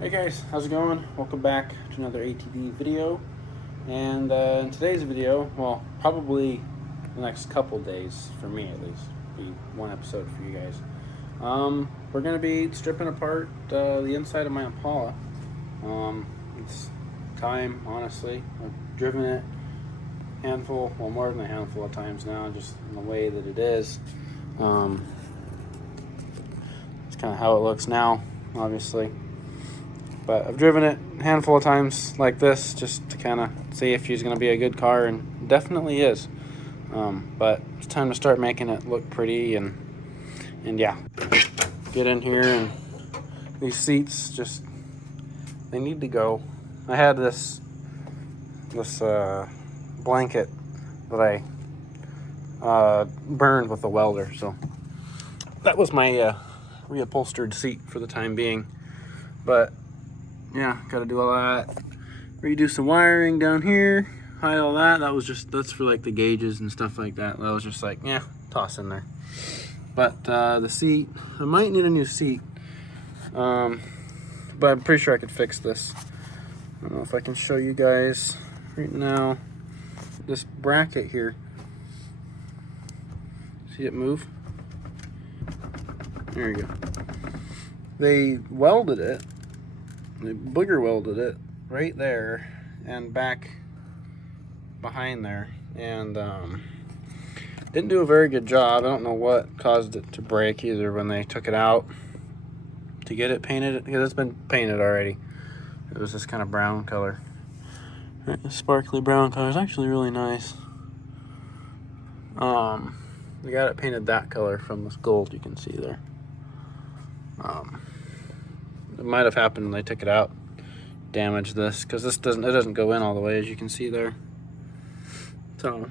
Hey guys, how's it going? Welcome back to another ATV video. And in today's video, well, probably the next couple days, for me at least, be one episode for you guys. We're going to be stripping apart the inside of my Impala. It's time, honestly. I've driven it handful, well, more than a handful of times now, just in the way that it is. It's kind of how it looks now, obviously. But I've driven it a handful of times like this just to kind of see if she's going to be a good car, and it definitely is. But it's time to start making it look pretty and yeah, get in here. And these seats just, they need to go. I had this blanket that I burned with a welder, so that was my reupholstered seat for the time being. But yeah, got to do all that, redo some wiring down here, hide all that. That's for like the gauges and stuff like that. That was just like, yeah, toss in there. But the seat, I might need a new seat, but I'm pretty sure I could fix this. I don't know if I can show you guys right now. This bracket here, see it move? There you go. They welded it. They booger welded it right there and back behind there, and didn't do a very good job. I don't know what caused it to break either when they took it out to get it painted, because it's been painted already. It was this kind of brown color. Right, the sparkly brown color is actually really nice. They got it painted that color from this gold you can see there. It might have happened when they took it out, damaged this, because it doesn't go in all the way, as you can see there. So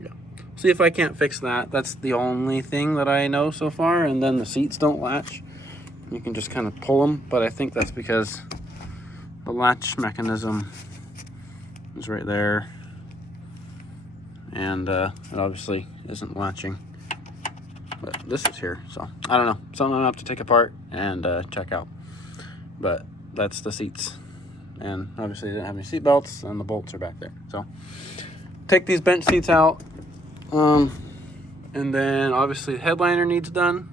yeah, see if I can't fix that. That's the only thing that I know so far. And then the seats don't latch. You can just kind of pull them, but I think that's because the latch mechanism is right there, and it obviously isn't latching. But this is here, so I don't know. Something I'm gonna have to take apart and check out. But that's the seats, and obviously they didn't have any seat belts, and the bolts are back there. So take these bench seats out, and then obviously the headliner needs done.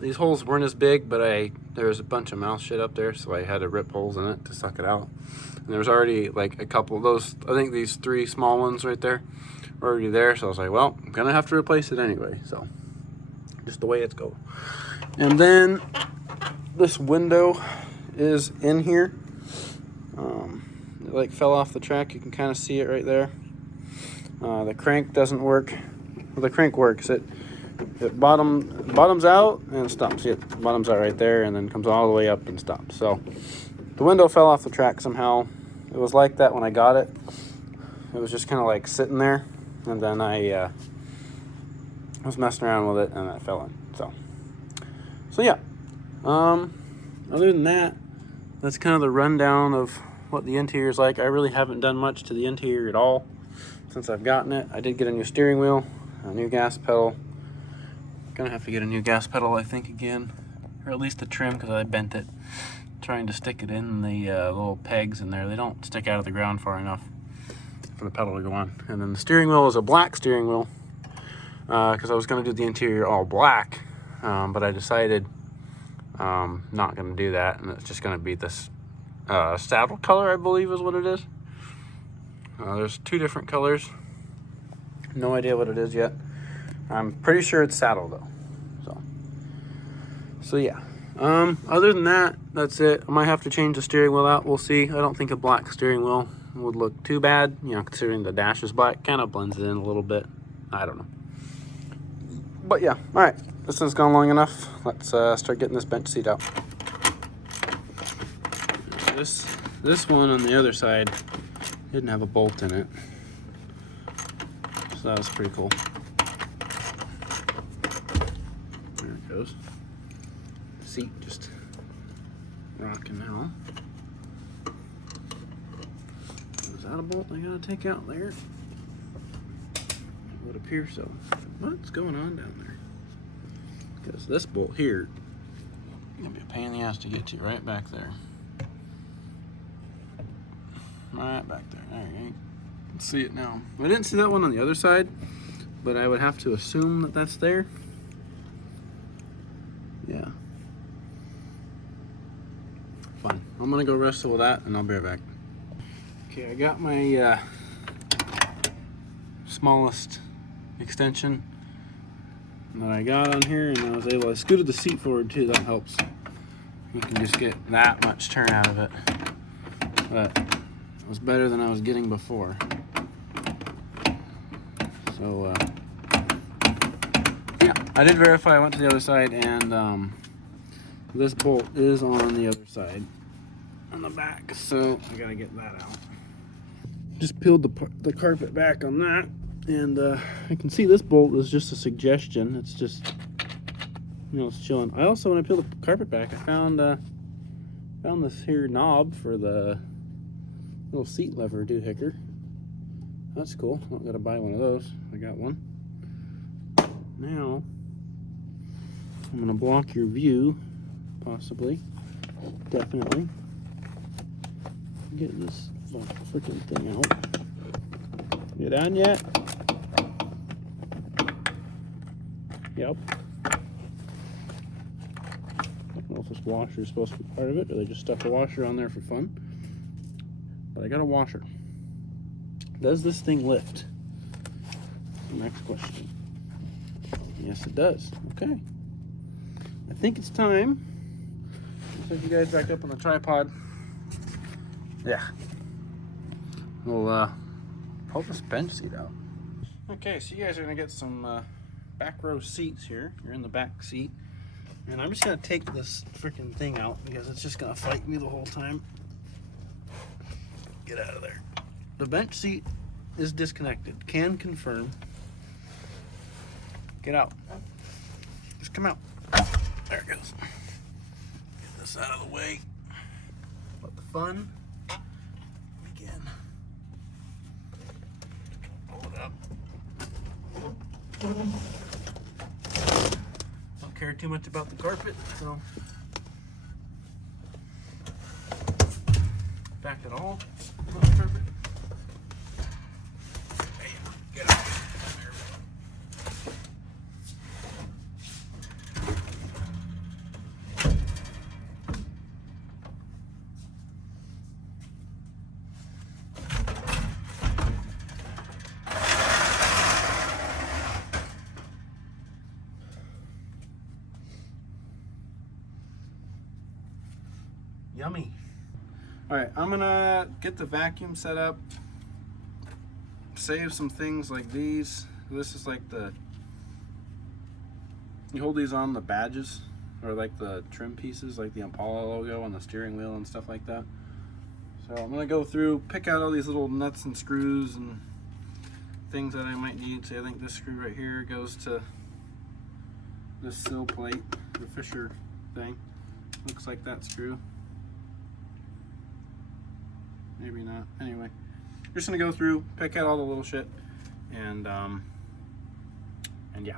These holes weren't as big, but there was a bunch of mouse shit up there, so I had to rip holes in it to suck it out. And there was already like a couple of those, I think these 3 small ones right there were already there, so I was like, well, I'm gonna have to replace it anyway, so just the way it's going. And then this window is in here. It like fell off the track. You can kind of see it right there. The crank doesn't work. Well, the crank works. It bottoms out and stops. See, it bottoms out right there and then comes all the way up and stops. So the window fell off the track somehow. It was like that when I got it. It was just kind of like sitting there, and then I was messing around with it and it fell in. So yeah. Other than that, that's kind of the rundown of what the interior is like. I really haven't done much to the interior at all since I've gotten it. I did get a new steering wheel, a new gas pedal. Gonna have to get a new gas pedal, I think, again, or at least a trim, because I bent it trying to stick it in the little pegs in there. They don't stick out of the ground far enough for the pedal to go on. And then the steering wheel is a black steering wheel, because I was gonna do the interior all black, but I decided not gonna do that, and it's just gonna be this saddle color, I believe is what it is. There's 2 different colors. No idea what it is yet. I'm pretty sure it's saddle though. So yeah. Other than that, that's it. I might have to change the steering wheel out. We'll see. I don't think a black steering wheel would look too bad, you know, considering the dash is black. Kind of blends it in a little bit. I don't know. But yeah, all right. This one's gone long enough. Let's start getting this bench seat out. This one on the other side didn't have a bolt in it, so that was pretty cool. There it goes. The seat just rocking now. Is that a bolt I gotta take out there? It would appear so. What's going on down there? Because this bolt here Gonna be a pain in the ass to get to, right back there. Right back there. All right. Let's see it now. I didn't see that one on the other side, but I would have to assume that that's there. Yeah. Fine. I'm gonna go wrestle with that, and I'll be right back. Okay, I got my smallest extension that I got on here, and I was able to scooted the seat forward too. That helps. You can just get that much turn out of it, but it was better than I was getting before. So yeah, I did verify. I went to the other side, and this bolt is on the other side on the back, so I gotta get that out. Just peeled the carpet back on that, and I can see this bolt is just a suggestion. It's just, you know, it's chilling. I also, when I peeled the carpet back, I found this here knob for the little seat lever doohickey. That's cool. I don't gotta buy one of those. I got one. Now I'm gonna block your view, possibly, definitely. Get this freaking thing out. You done yet? Yep. I don't know if this washer is supposed to be part of it, or they just stuck a washer on there for fun. But I got a washer. Does this thing lift? Next question. Yes, it does. Okay. I think it's time. Set you guys back up on the tripod. Yeah. We'll pull this bench seat out. Okay, so you guys are gonna get some back row seats here. You're in the back seat. And I'm just gonna take this freaking thing out because it's just gonna fight me the whole time. Get out of there. The bench seat is disconnected. Can confirm. Get out. Just come out. There it goes. Get this out of the way. Let the fun begin. Pull it up. Don't care too much about the carpet, so in fact at all. Not carpet. Hey, get out. There we go. Yummy. All right, I'm gonna get the vacuum set up, save some things like these. This is like you hold these on the badges, or like the trim pieces, like the Impala logo on the steering wheel and stuff like that. So I'm gonna go through, pick out all these little nuts and screws and things that I might need. So I think this screw right here goes to this sill plate, the Fisher thing. Looks like that screw. Maybe not. Anyway, just gonna go through, pick out all the little shit, and yeah.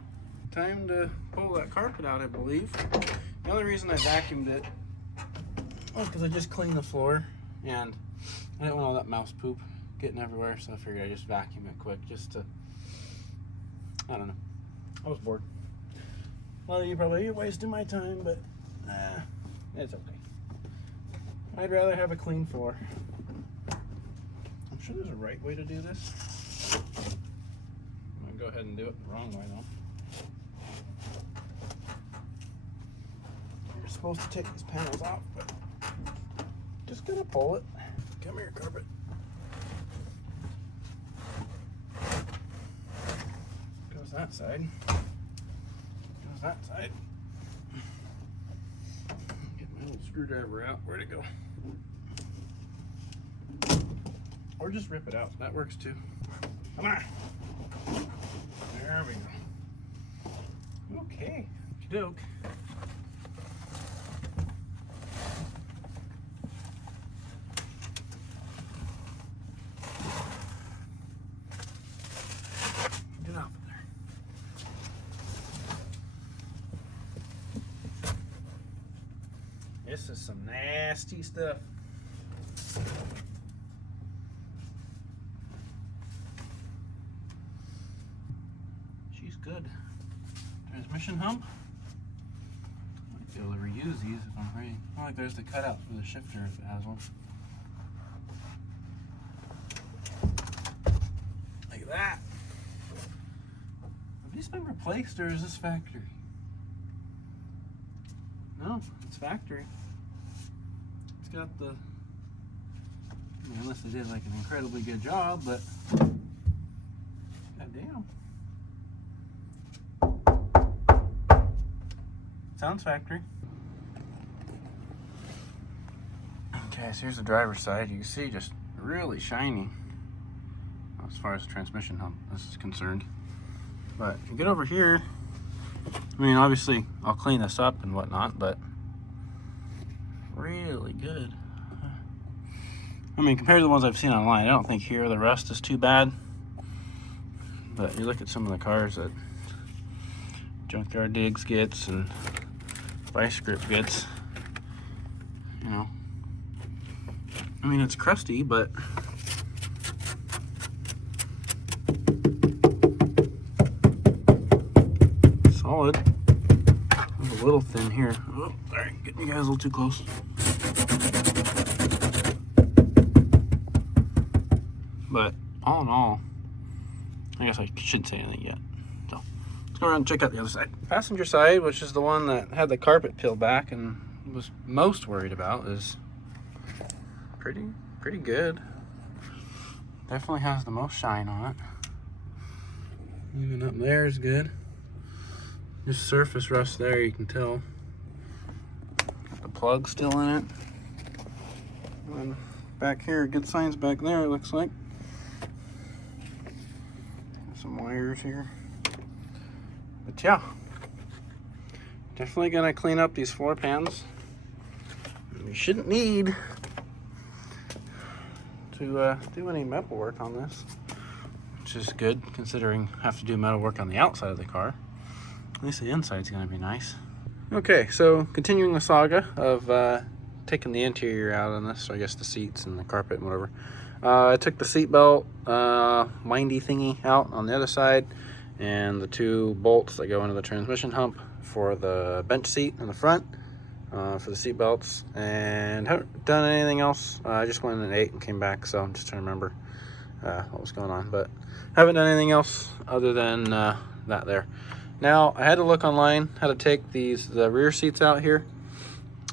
Time to pull that carpet out, I believe. The only reason I vacuumed it was because I just cleaned the floor, and I didn't want all that mouse poop getting everywhere, so I figured I'd just vacuum it quick, just to, I don't know. I was bored. Well, you probably wasting my time, but it's okay. I'd rather have a clean floor. I'm sure there's a right way to do this. I'm gonna go ahead and do it the wrong way though. You're supposed to take these panels off, but just gonna pull it. Come here, carpet. Goes that side. Goes that side. Get my little screwdriver out. Where'd it go? Or just rip it out. That works too. Come on. There we go. Okay. Doke. Get off of there. This is some nasty stuff. She's good. Transmission hump. I might be able to reuse these if I'm ready. Oh, like there's the cutout for the shifter if it has one. Like that. Have these been replaced or is this factory? No, it's factory. It's got the, I mean, unless they did like an incredibly good job, but goddamn. Sounds factory. Okay, so here's the driver's side. You can see just really shiny as far as the transmission hump is concerned. But if you get over here, I mean, obviously I'll clean this up and whatnot, but really good. I mean, compared to the ones I've seen online, I don't think here the rust is too bad. But you look at some of the cars that Junkyard Digs gets and Vice Grip gets, you know. I mean, it's crusty, but solid. It's a little thin here. Oh, sorry, getting you guys a little too close. But all in all, I guess I shouldn't say anything yet. So let's go around and check out the other side. Passenger side, which is the one that had the carpet peeled back and was most worried about, is pretty good. Definitely has the most shine on it. Even up there is good. Just surface rust there, you can tell. Got the plug still in it. And back here, good signs back there, it looks like. Some wires here. But yeah, definitely gonna clean up these floor pans. We shouldn't need to do any metal work on this, which is good considering I have to do metal work on the outside of the car. At least the inside's gonna be nice. Okay, so continuing the saga of taking the interior out on this, so I guess the seats and the carpet and whatever. I took the seat belt windy thingy out on the other side and the two bolts that go into the transmission hump for the bench seat in the front for the seat belts, and haven't done anything else. I just went and ate and came back, so I'm just trying to remember what was going on, but haven't done anything else other than that there. Now I had to look online how to take the rear seats out here.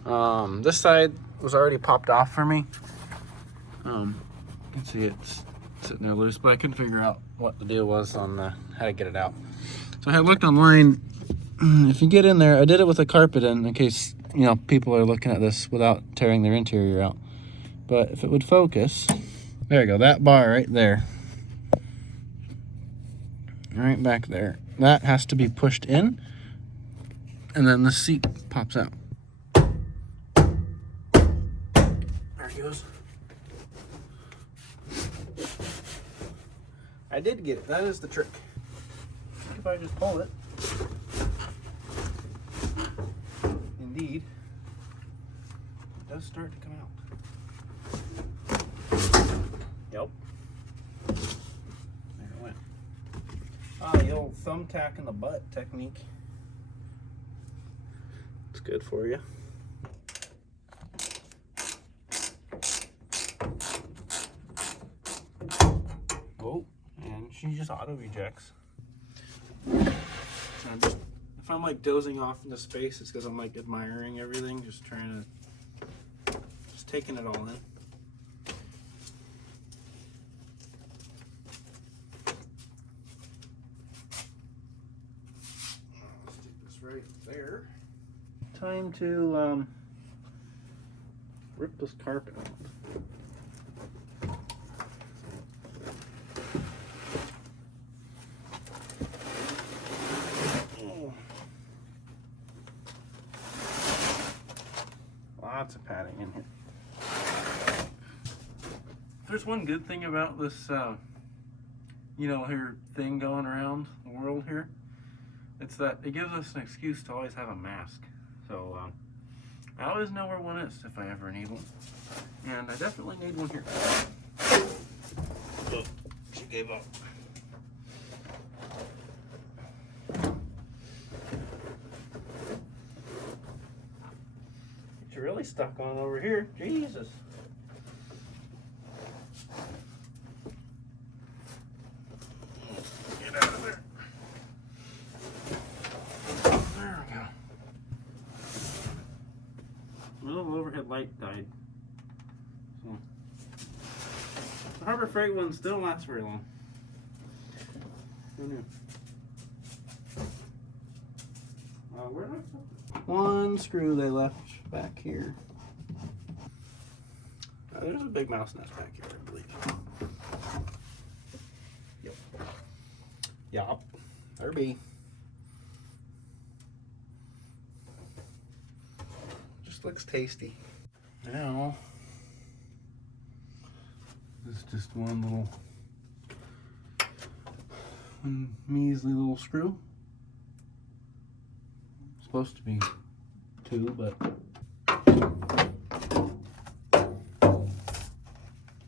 This side was already popped off for me. You can see it's sitting there loose, but I couldn't figure out what the deal was on how to get it out. So I had looked online. If you get in there, I did it with a carpet in case, you know, people are looking at this without tearing their interior out. But if it would focus, there you go, that bar right there. Right back there. That has to be pushed in, and then the seat pops out. There it goes. I did get it. That is the trick. If I just pull it, indeed, it does start to come out. Yep. There it went. The old thumbtack in the butt technique. It's good for you. Oh. And she just auto ejects. So if I'm like dozing off into space, it's because I'm like admiring everything, just taking it all in. Stick this right there. Time to rip this carpet out. Lots of padding in here. There's one good thing about this, you know, here thing going around the world here. It's that it gives us an excuse to always have a mask. So I always know where one is if I ever need one. And I definitely need one here. Oh, she gave up. You're really stuck on over here. Jesus. Get out of there. There we go. A little overhead light died. So the Harbor Freight one still lasts very long. Who knew? Where did I put it? One screw they left back here. There's a big mouse nest back here, I believe. Yep. Yup. There be. Just looks tasty. Now, this is just one measly little screw. Supposed to be two, but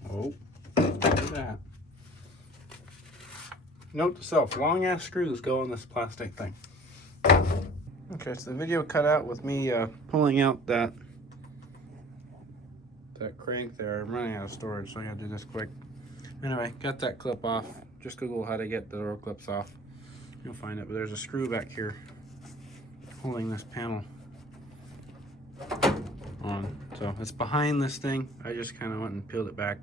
oh, look at that. Note to self, long ass screws go in this plastic thing. Okay, so the video cut out with me pulling out that crank there. I'm running out of storage, so I gotta do this quick. Anyway, got that clip off. Just Google how to get the door clips off. You'll find it, but there's a screw back here holding this panel on. So it's behind this thing. I just kind of went and peeled it back,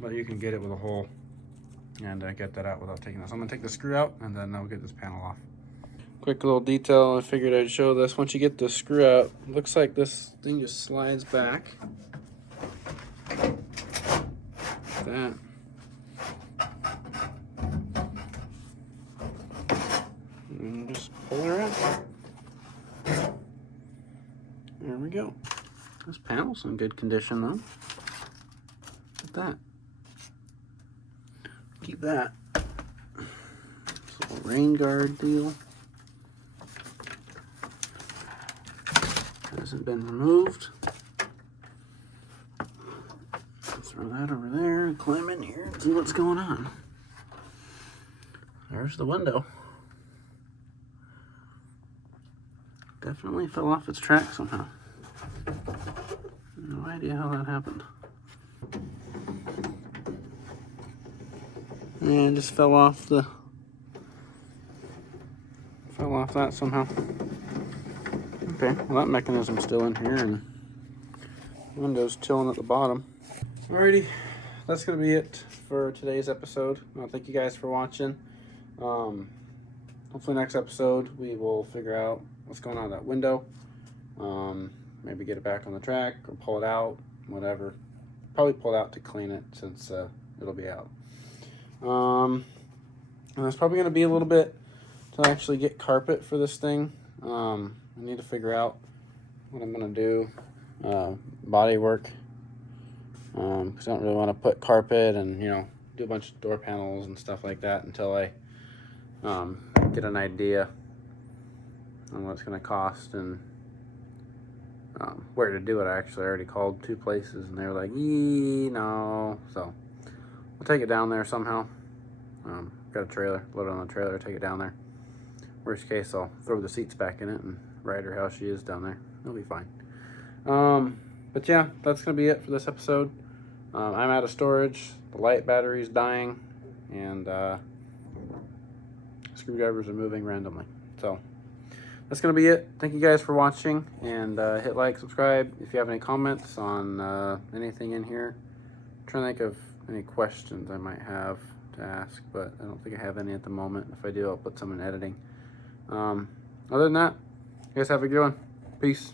but you can get it with a hole and get that out without taking this. I'm gonna take the screw out and then I'll get this panel off. Quick little detail, I figured I'd show this. Once you get the screw out, it looks like this thing just slides back. Like that. And just pull her out. There we go. This panel's in good condition though. Look at that. Keep that. This little rain guard deal. Hasn't been removed. Throw that over there and climb in here and see what's going on. There's the window. Definitely fell off its track somehow. No idea how that happened. And just fell off that somehow. Okay, well that mechanism's still in here and the window's chilling at the bottom. Alrighty, that's gonna be it for today's episode. Thank you guys for watching. Hopefully next episode we will figure out what's going on with that window. Maybe get it back on the track or pull it out, whatever. Probably pull it out to clean it since it'll be out. And there's probably going to be a little bit to actually get carpet for this thing. I need to figure out what I'm going to do. Body work. Because I don't really want to put carpet and, do a bunch of door panels and stuff like that until I get an idea on what it's going to cost and where to do it. I actually already called 2 places and they were like, no. So we'll take it down there somehow. Got a trailer, load it on the trailer, take it down there. Worst case, I'll throw the seats back in it and ride her how she is down there. It'll be fine. But yeah, that's going to be it for this episode. I'm out of storage. The light battery's dying. And screwdrivers are moving randomly. So that's going to be it. Thank you guys for watching. And hit like, subscribe. If you have any comments on anything in here. I'm trying to think of any questions I might have to ask. But I don't think I have any at the moment. If I do, I'll put some in editing. Other than that, you guys have a good one. Peace.